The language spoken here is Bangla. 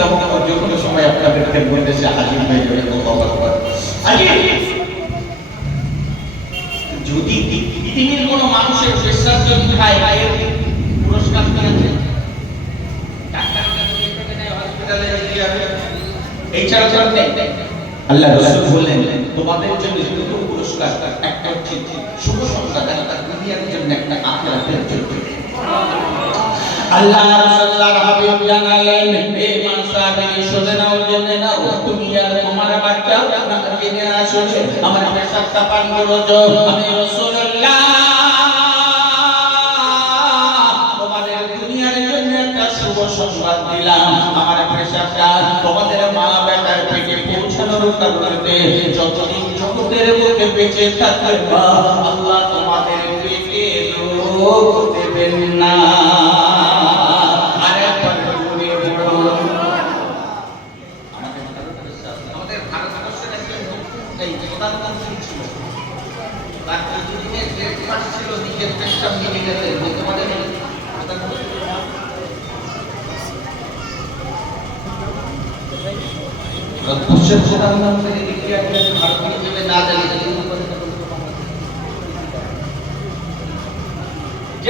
দেবো, যে কোনো সময় আপনাদেরকে বলতে সে হাজির হয়ে যাবে। যদি পৃথিবীর কোনো মানুষের প্রেসার যদি খায়, এর পুরস্কার কি আছে? এছাড়া আল্লাহ রাসূল বললেন তোমাদের জন্য দুটো পুরস্কার, একটা হচ্ছে শুভ সংবাদ, একটা দুনিয়ার জন্য, একটা আখিরাতের জন্য। আল্লাহ রাসূলুল্লাহ হাবিব জানালেন, হে মানসাবের শুনে নাও, জেনে নাও, তুমি আর তোমার বাচ্চা জেনে আসলে আমার প্রেসারটা পান করো। আমি রাসূলুল্লাহ তোমাদের দুনিয়ার জন্য একটা শুভ সংবাদ দিলাম, আমার প্রেসারটা তোমাদের মা বেটার পেটে পৌঁছানোর কারণে যতদিন জগতের বুকে বেঁচে থাকবে আল্লাহ তোমাদের পেটে রোগ দেবেন না। প্রধানমন্ত্রী ছিল, তার প্রতিদিনের ব্রেকফাস্ট ছিল নিজের পেশাব নিয়ে গেলে বলতে পারেন ভারতীয় হিসেবে না জানি